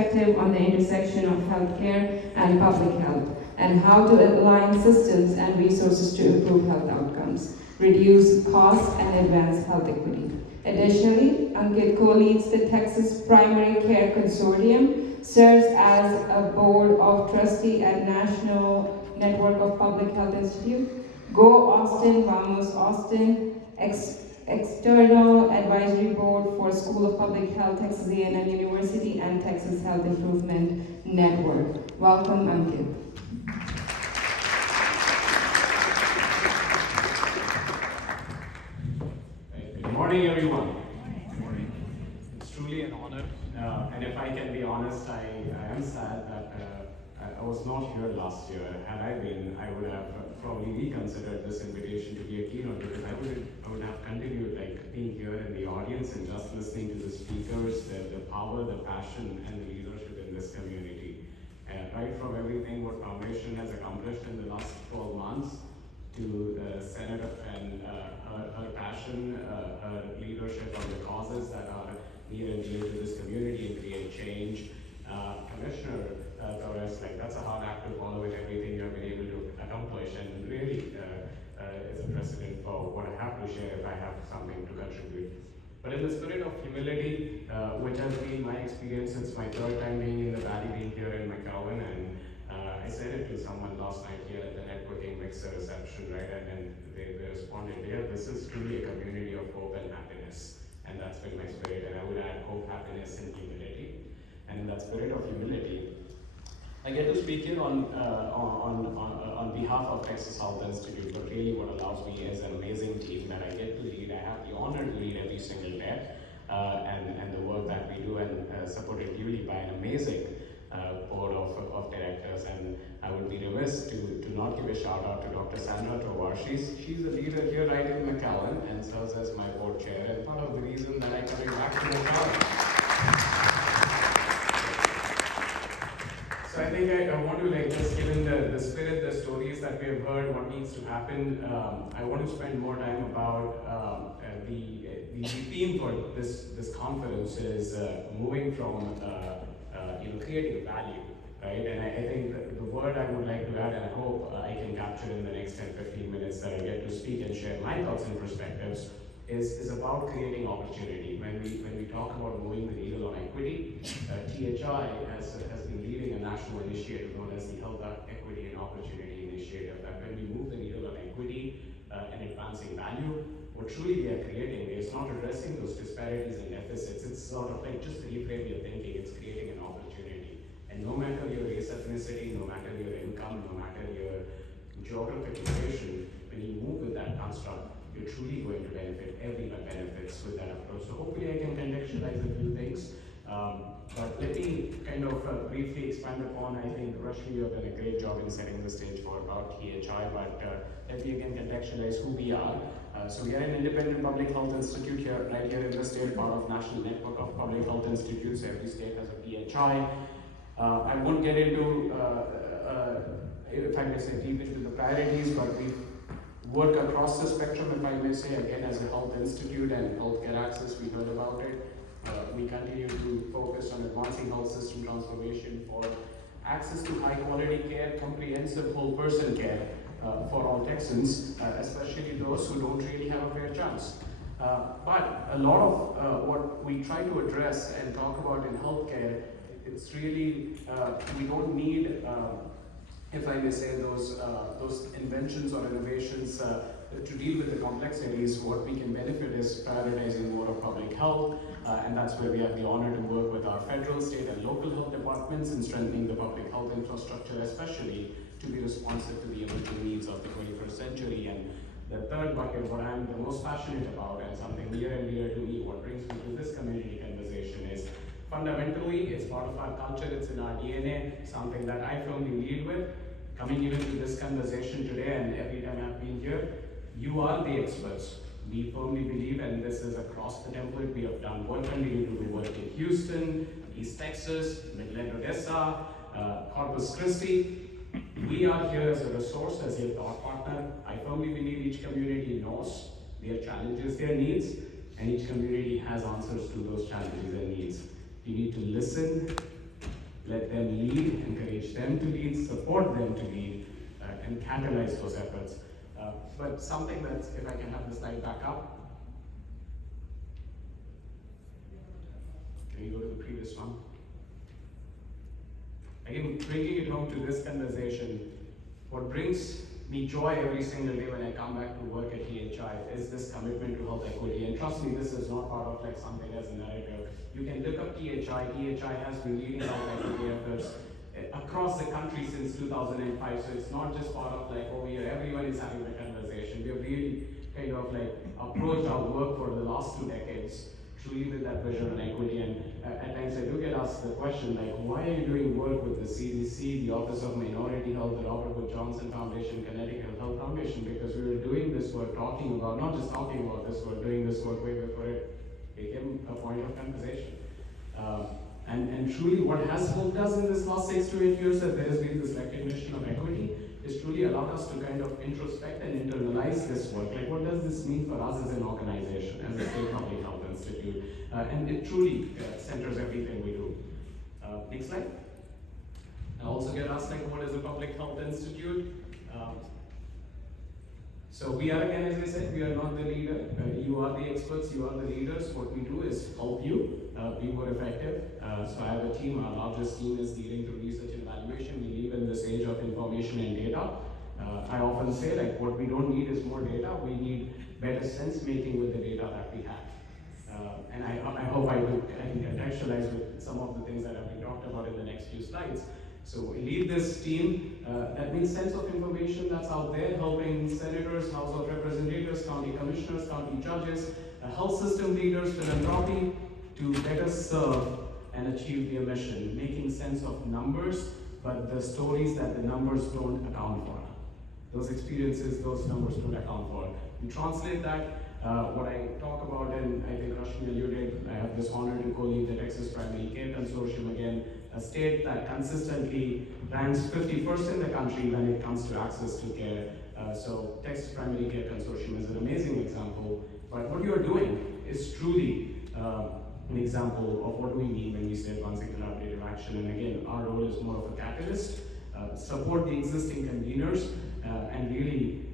perspective on the intersection of healthcare and public health, and how to align systems and resources to improve health outcomes, reduce costs, and advance health equity. Additionally, Ankit co-leads the Texas Primary Care Consortium, serves as a board of trustee at National Network of Public Health Institute, Go Austin, Vamos Austin, External Advisory Board for School of Public Health, Texas A&M University, and Texas Health Improvement Network. Welcome, Ankit. Good morning, everyone. Good morning. It's truly an honor, and if I can be honest, I am sad that I was not here last year. Had I been, I would have probably reconsidered this invitation to be a keynote, because I would have continued like being here in the audience and just listening to the speakers, the power, the passion, and the leadership in this community. Right from everything what Foundation has accomplished in the last 12 months, to the Senator and her passion, her leadership on the causes that are near and dear to this community and create change. Commissioner Torres, like that's a hard act to follow with everything you have been able to accomplish, and really is a precedent for what I have to share if I have something to contribute. But in the spirit of humility, which has been my experience since my third time being in the Valley, being here in McAllen, and I said it to someone last night here at the networking mixer reception, right? And they responded, yeah, this is truly a community of hope and happiness. And that's been my spirit. And I would add hope, happiness, and humility. And in that spirit of humility, I get to speak here on behalf of Texas Health Institute, but really what allows me is an amazing team that I get to lead. I have the honor to lead every single day, and the work that we do, and supported duly by an amazing board of directors. And I would be remiss to not give a shout out to Dr. Sandra Tovar. She's a leader here right in McAllen and serves as my board chair, and part of the reason that I'm coming back to McAllen. So I think I want to just given the spirit, the stories that we have heard, what needs to happen, I want to spend more time about the theme for this conference is moving from creating value, right? And I think the word I would like to add, and I hope I can capture in the next 10-15 minutes that I get to speak and share my thoughts and perspectives, is about creating opportunity. When we talk about moving the needle on equity, THI has been leading a national initiative known as the Health Equity and Opportunity Initiative. That when we move the needle on equity and advancing value, what truly we are creating is not addressing those disparities and deficits. It's sort of like just reframe your thinking. It's creating an opportunity. And no matter your race, ethnicity, no matter your income, no matter your geographic location, when you move with that construct, you're truly going to benefit. Everyone benefits with that approach. So hopefully I can contextualize a few things. But let me kind of briefly expand upon, I think Rashmi, you have done a great job in setting the stage for about THI, but let me again contextualize who we are. So we are an independent public health institute here, right here in the state, part of National Network of Public Health Institutes. Every state has a PHI. I won't get into, if I may say, deep into the priorities, but we work across the spectrum, if I may say, again, as a health institute and healthcare access, we heard about it. We continue to focus on advancing health system transformation for access to high quality care, comprehensive whole person care for all Texans, especially those who don't really have a fair chance. But a lot of what we try to address and talk about in healthcare, it's really, we don't need, if I may say, those inventions or innovations to deal with the complexities. What we can benefit is prioritizing more of public health, and that's where we have the honor to work with our federal, state, and local health departments in strengthening the public health infrastructure, especially to be responsive to the emerging needs of the 21st century. And the third bucket, what I'm the most passionate about, and something near and dear to me, what brings me to this community conversation is, fundamentally, it's part of our culture, it's in our DNA, something that I firmly lead with. Coming even to this conversation today, and every time I've been here, you are the experts. We firmly believe, and this is across the template, we have done work, continue to do work in Houston, East Texas, Midland, Odessa, Corpus Christi. We are here as a resource, as a thought partner. I firmly believe each community knows their challenges, their needs, and each community has answers to those challenges and needs. You need to listen, let them lead, encourage them to lead, support them to lead, and catalyze those efforts. But something that, if I can have the slide back up. Can you go to the previous one? Again, bringing it home to this conversation, what brings me joy every single day when I come back to work at THI is this commitment to health equity. And trust me, this is not part of like something as a narrative. You can look up THI. THI has been leading health equity efforts across the country since 2005. So it's not just part of like, oh, here everyone is having a conversation. We have really kind of like approached our work for the last 2 decades truly with that vision on equity. And at times I do get asked the question like, why are you doing work with the CDC, the Office of Minority Health, the Robert Wood Johnson Foundation, Connecticut Health Foundation? Because we were doing this work, talking about, not just talking about this work, doing this work way before it became a point of conversation. And truly what has helped us in this last 6 to 8 years that there has been this recognition of equity is truly allowed us to kind of introspect and internalize this work. Like, what does this mean for us as an organization, as a state public health institute? And it truly centers everything we do. Next slide. I also get asked, like, what is a public health institute? So we are, again, as I said, we are not the leader. You are the experts, you are the leaders. What we do is help you be more effective. So I have a team, our largest team is leading to research and evaluation. We live in this age of information and data. I often say, like, what we don't need is more data, we need better sense making with the data that we have. And I hope I can contextualize with some of the things that have been talked about in the next few slides. So we lead this team that makes sense of information that's out there, helping senators, House of Representatives, county commissioners, county judges, health system leaders, philanthropy, to better serve and achieve their mission, making sense of numbers, but the stories that the numbers don't account for. Those experiences, those numbers don't account for. And translate that, what I talk about, and I think Rashmi alluded, I have this honor to co-lead the Texas Primary Care Consortium, again, a state that consistently ranks 51st in the country when it comes to access to care. So Texas Primary Care Consortium is an amazing example, but what you are doing is truly an example of what we mean when we say advancing collaborative action. And again, our role is more of a catalyst, support the existing conveners, and really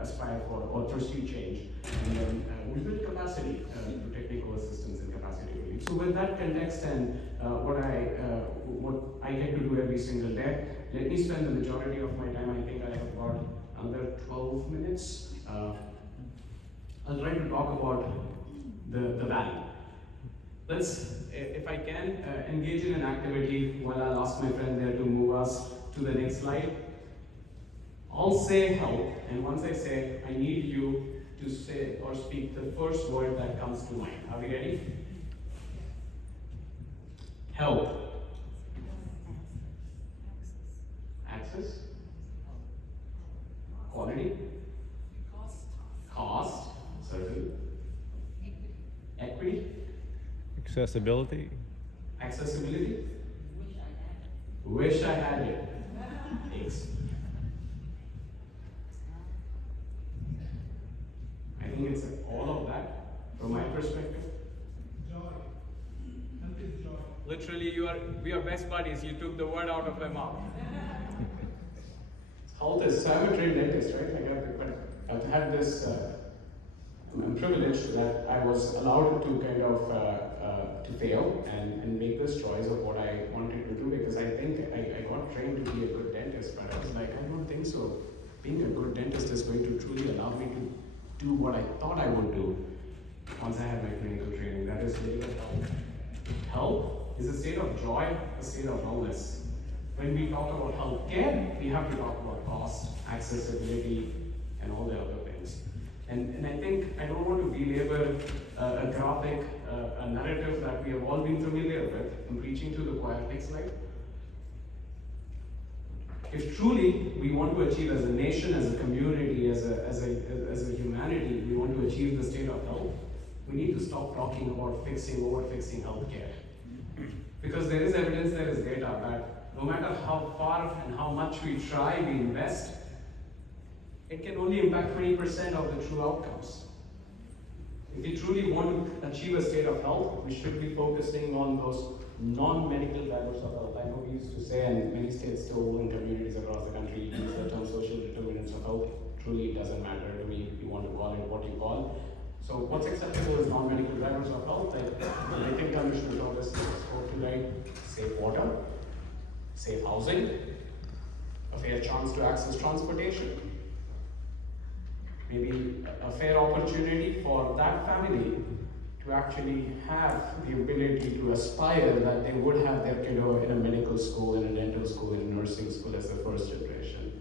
aspire for or pursue change. And then we build capacity through technical assistance and capacity building. So with that context and what I get to do every single day, let me spend the majority of my time. I think I have about another 12 minutes. I'll try to talk about the value. Let's, if I can, engage in an activity while I'll ask my friend there to move us to the next slide. I'll say help, and once I say, I need you to say or speak the first word that comes to mind. Are we ready? Help. Access. Quality. Cost. Certainly. Equity. Accessibility. Accessibility. Wish I had it. Thanks. I think it's all of that from my perspective. Joy. Help is joy. Literally, we are best buddies. You took the word out of my mouth. Health is, so I'm a trained dentist, right? But I've had this, I'm privileged that I was allowed to kind of to fail and make this choice of what I wanted to do, because I think I got trained to be a good dentist, but I was like, I don't think so. Being a good dentist is going to truly allow me to do what I thought I would do once I had my clinical training. That is deliver health. Health is a state of joy, a state of wellness. When we talk about healthcare, we have to talk about cost, accessibility, and all the other things. And I think I don't want to belabor a graphic, a narrative that we have all been familiar with. I'm preaching to the choir. Next slide. If truly we want to achieve as a nation, as a community, as a humanity, we want to achieve the state of health, we need to stop talking about over-fixing healthcare. Because there is evidence, there is data that no matter how far and how much we try, we invest, it can only impact 20% of the true outcomes. If we truly want to achieve a state of health, we should be focusing on those non-medical drivers of health. I know we used to say, and many states still in communities across the country use the term social determinants of health. Truly, it doesn't matter to me if you want to call it what you call. So what's acceptable is non-medical drivers of health, like the Lincoln Commission always spoke to, right? Safe water, safe housing, a fair chance to access transportation, maybe a fair opportunity for that family to actually have the ability to aspire that they would have their kiddo in a medical school, in a dental school, in a nursing school as the first generation.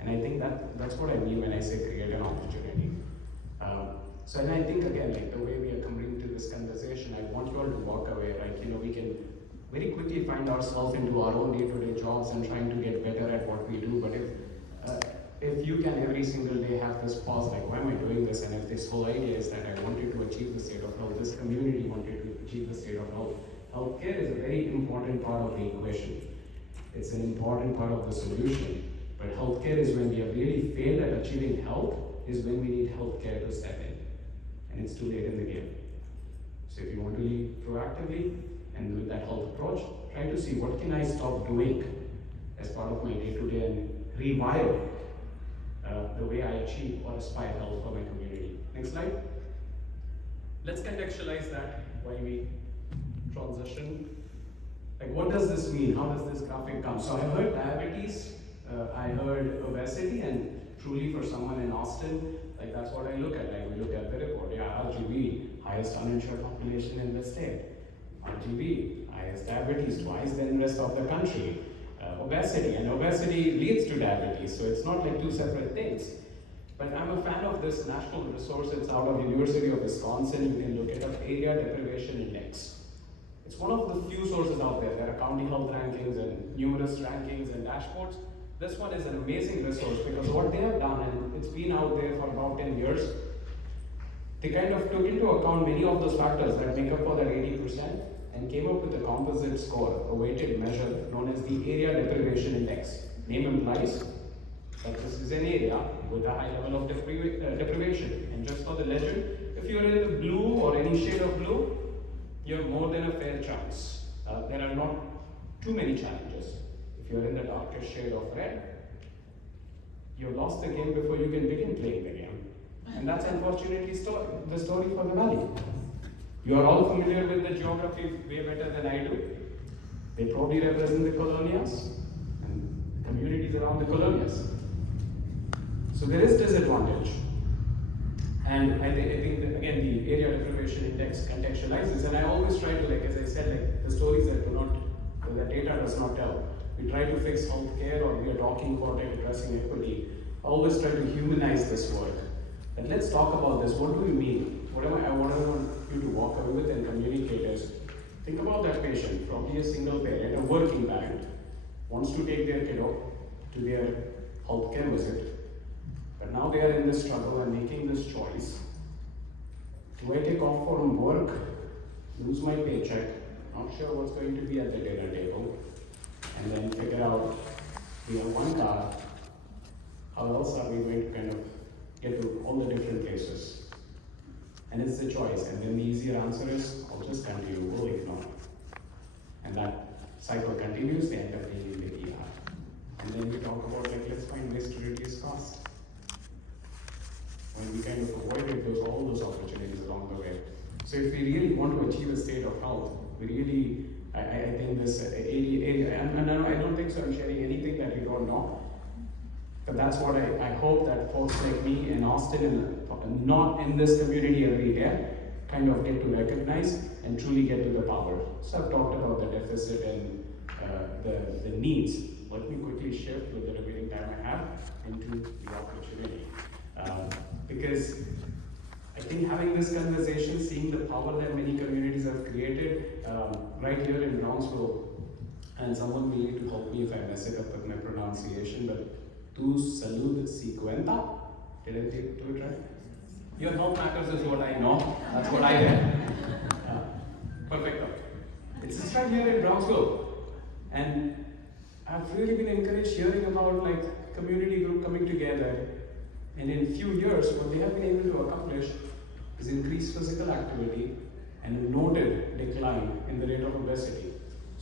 And I think that's what I mean when I say create an opportunity. So and I think again, like the way we are coming to this conversation, I want you all to walk away, right? We can very quickly find ourselves into our own day-to-day jobs and trying to get better at what we do. But if you can every single day have this pause, like why am I doing this? And if this whole idea is that I wanted to achieve the state of health, this community wanted to achieve the state of health. Healthcare is a very important part of the equation. It's an important part of the solution. But healthcare is when we have really failed at achieving health, is when we need healthcare to step in. And it's too late in the game. So if you want to lead proactively and with that health approach, try to see what can I stop doing as part of my day-to-day and rewire the way I achieve or aspire health for my community. Next slide. Let's contextualize that while we transition. Like what does this mean? How does this graphic come? So I heard diabetes, I heard obesity, and truly for someone in Austin, like that's what I look at. Like we look at the report, yeah, RGB, highest uninsured population in the state. RGB, highest diabetes, twice than the rest of the country. Obesity, and obesity leads to diabetes, so it's not like two separate things. But I'm a fan of this national resource. It's out of University of Wisconsin. You can look it up, Area Deprivation Index. It's one of the few sources out there. There are county health rankings and numerous rankings and dashboards. This one is an amazing resource because what they have done, and it's been out there for about 10 years, they kind of took into account many of those factors that make up for that 80% and came up with a composite score, a weighted measure known as the Area Deprivation Index. Name implies that this is an area with a high level of deprivation. And just for the legend, if you're in the blue or any shade of blue, you have more than a fair chance. There are not too many challenges. If you're in the darker shade of red, you've lost the game before you can begin playing the game. And that's unfortunately the story for the valley. You are all familiar with the geography way better than I do. They probably represent the colonias and communities around the colonias. So there is disadvantage. And I think that, again, the Area Deprivation Index contextualizes, and I always try to, like as I said, like the stories that data does not tell. We try to fix healthcare, or we are talking about addressing equity. I always try to humanize this work. And let's talk about this. What do we mean? What I want you to walk away with and communicate is, think about that patient, probably a single parent, a working parent, wants to take their kiddo to their healthcare visit, but now they are in this struggle and making this choice. Do I take off from work, lose my paycheck, not sure what's going to be at the dinner table, and then figure out, we have one car, how else are we going to kind of get to all the different places? And it's the choice, and then the easier answer is, I'll just continue, we'll ignore. And that cycle continues, they end up being in the ER. And then we talk about, like, let's find ways to reduce cost. When we kind of avoided all those opportunities along the way. So if we really want to achieve a state of health, we really, I think this area, and I don't think so I'm sharing anything that you don't know, but that's what I hope that folks like me in Austin and not in this community every day kind of get to recognize and truly get to the power. So I've talked about the deficit and the needs. Let me quickly shift with the remaining time I have into the opportunity. Because I think having this conversation, seeing the power that many communities have created right here in Brownsville, and someone will need to help me if I mess it up with my pronunciation, but Tu Salud Cinquenta, did I do it right? Your health matters is what I know, that's what I read. Perfect. It's just right here in Brownsville. And I've really been encouraged hearing about like community group coming together. And in a few years, what they have been able to accomplish is increase physical activity and a noted decline in the rate of obesity.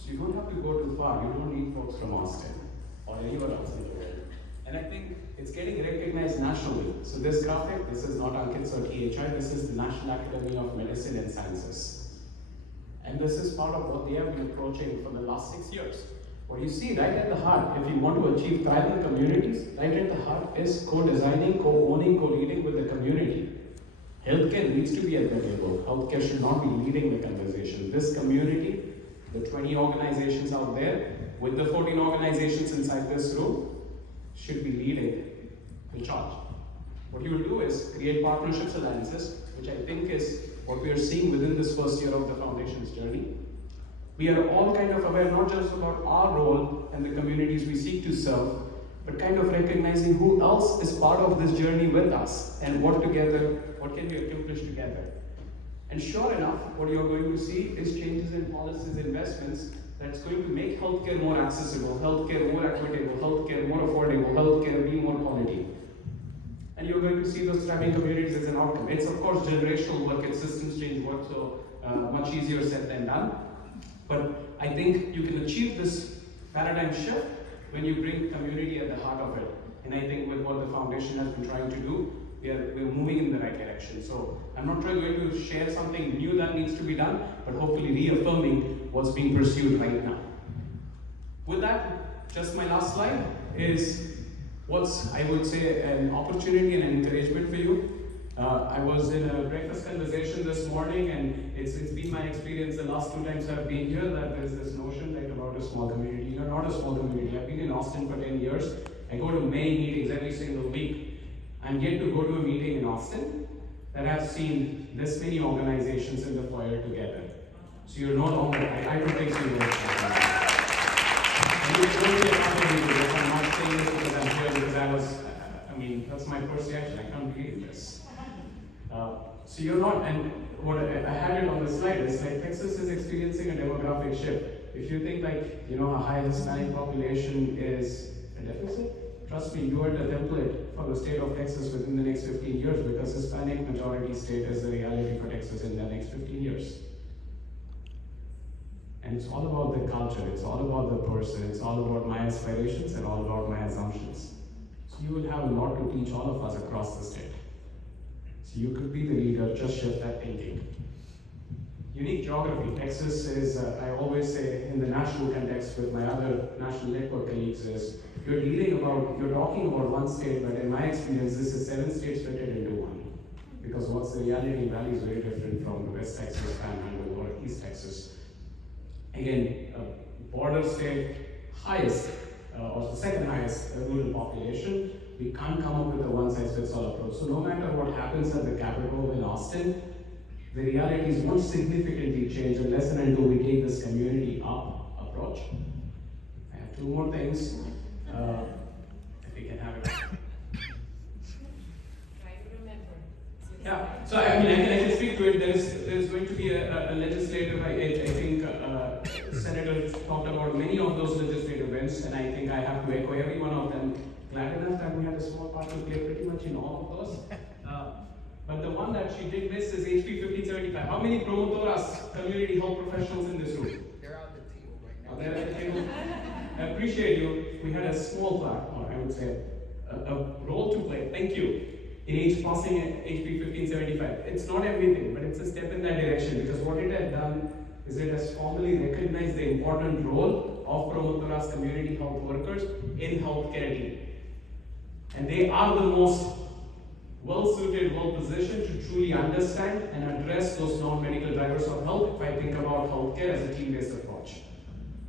So you don't have to go too far. You don't need folks from Austin or anywhere else in the world. And I think it's getting recognized nationally. So this graphic, this is not Ankit's or THI, this is the National Academy of Medicine and Sciences. And this is part of what they have been approaching for the last 6 years. What you see right at the heart, if you want to achieve thriving communities, right at the heart is co-designing, co-owning, co-leading with the community. Healthcare needs to be at the table. Healthcare should not be leading the conversation. This community, the 20 organizations out there, with the 14 organizations inside this room, should be leading the charge. What you will do is create partnerships alliances, which I think is what we are seeing within this first year of the foundation's journey. We are all kind of aware not just about our role and the communities we seek to serve, but kind of recognizing who else is part of this journey with us and what can we accomplish together. And sure enough, what you're going to see is changes in policies, investments, that's going to make healthcare more accessible, healthcare more equitable, healthcare more affordable, healthcare be more quality. And you're going to see those thriving communities as an outcome. It's of course generational work, it's systems change work, so much easier said than done. But I think you can achieve this paradigm shift when you bring community at the heart of it. And I think with what the foundation has been trying to do, we're moving in the right direction. So I'm not going to share something new that needs to be done, but hopefully reaffirming what's being pursued right now. With that, just my last slide is what's, I would say, an opportunity and an encouragement for you. I was in a breakfast conversation this morning, and it's been my experience the last 2 times I've been here that there's this notion like about a small community. You're not a small community. I've been in Austin for 10 years. I go to many meetings every single week. I'm yet to go to a meeting in Austin that I've seen this many organizations in the foyer together. So you're no longer, I don't think so. And you don't get comfortable with this. I'm not saying this because I'm here because that's my first reaction. I can't believe this. So you're not, and what I had it on the slide is like Texas is experiencing a demographic shift. If you think a high Hispanic population is a deficit, trust me, you are the template for the state of Texas within the next 15 years because Hispanic majority state is the reality for Texas in the next 15 years. And it's all about the culture, it's all about the person, it's all about my aspirations and all about my assumptions. So you will have a lot to teach all of us across the state. So you could be the leader, just shift that thinking. Unique geography. Texas is, I always say in the national context with my other national network colleagues is, you're talking about one state, but in my experience, this is 7 states fitted into one. Because what's the reality? Valley is very different from the West Texas, Panhandle, or East Texas. Again, border state, highest, or the second highest rural population. We can't come up with a one-size-fits-all approach. So no matter what happens at the Capitol in Austin, the realities won't significantly change unless and until we take this community up approach. I have 2 more things. If we can have it. Try to remember. Yeah, so I can speak to it. There's going to be a legislative, I think Senator talked about many of those legislative events, and I think I have to echo every one of them. Glad enough that we had a small part to play pretty much in all of those. But the one that she did miss is HB 1575. How many promotoras, community health professionals in this room? They're on the table right now. They're at the table. I appreciate you. We had a small part, or I would say a role to play. Thank you. In passing HB 1575. It's not everything, but it's a step in that direction because what it has done is it has formally recognized the important role of promotoras, community health workers in healthcare team. And they are the most well-suited, well-positioned to truly understand and address those non-medical drivers of health if I think about healthcare as a team-based approach.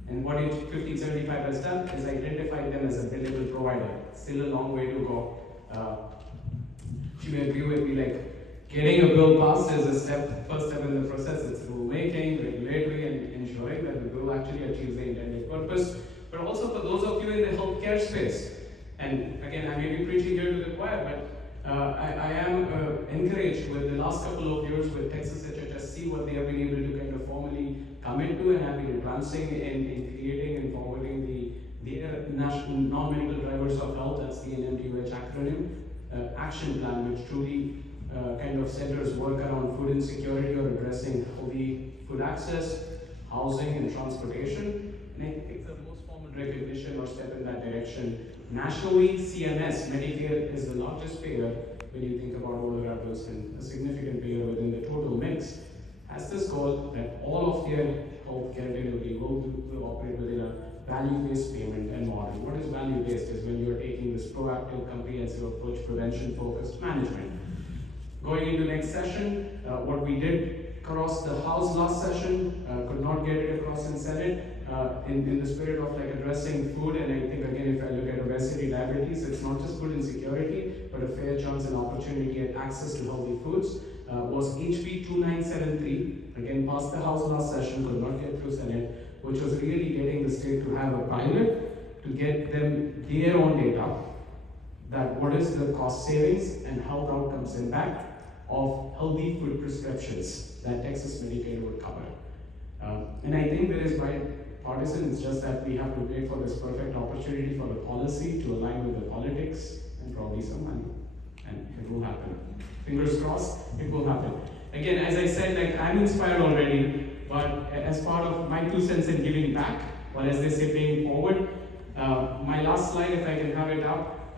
And what 1575 has done is identified them as a delivery provider. Still a long way to go. You may agree with me, like getting a bill passed is a first step in the process. It's rulemaking, regulatory, and ensuring that the bill actually achieves the intended purpose. But also for those of you in the healthcare space, and again, I may be preaching here to the choir, but I am encouraged with the last couple of years with Texas HHSC, what they have been able to kind of formally come into and have been advancing in creating and forwarding the national non-medical drivers of health, that's the NMDUH acronym, action plan, which truly kind of centers work around food insecurity or addressing healthy food access, housing, and transportation. And I think it's the most formal recognition or step in that direction. Nationally, CMS, Medicare, is the largest payer when you think about older adults and a significant payer within the total mix, has this goal that all of their healthcare delivery will operate within a value-based payment and model. What is value-based is when you're taking this proactive, comprehensive approach, prevention-focused management. Going into next session, what we did across the House last session, could not get it across in Senate, in the spirit of like addressing food, and I think again if I look at obesity, diabetes, it's not just food insecurity, but a fair chance and opportunity at access to healthy foods, was HB 2973, again passed the House last session, could not get through Senate, which was really getting the state to have a pilot to get them their own data, that what is the cost savings and health outcomes impact of healthy food prescriptions that Texas Medicaid would cover. And I think there is bipartisan, it's just that we have to wait for this perfect opportunity for the policy to align with the politics and probably some money. And it will happen. Fingers crossed, it will happen. Again, as I said, like I'm inspired already, but as part of my 2 cents in giving back, or as they say, paying forward, my last slide, if I can have it up,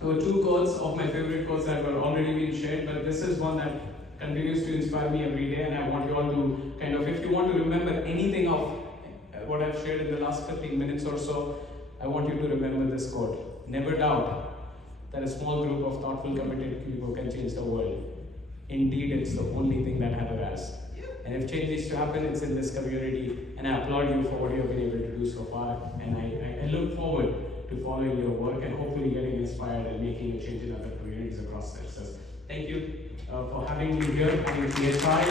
there were 2 quotes of my favorite quotes that were already being shared, but this is one that continues to inspire me every day, and I want you all to kind of, if you want to remember anything of what I've shared in the last 15 minutes or so, I want you to remember this quote. Never doubt that a small group of thoughtful, committed people can change the world. Indeed, it's the only thing that ever has. And if change needs to happen, it's in this community, and I applaud you for what you have been able to do so far, and I look forward to following your work and hopefully getting inspired and making a change in other communities across Texas. Thank you for having me here, having PSI.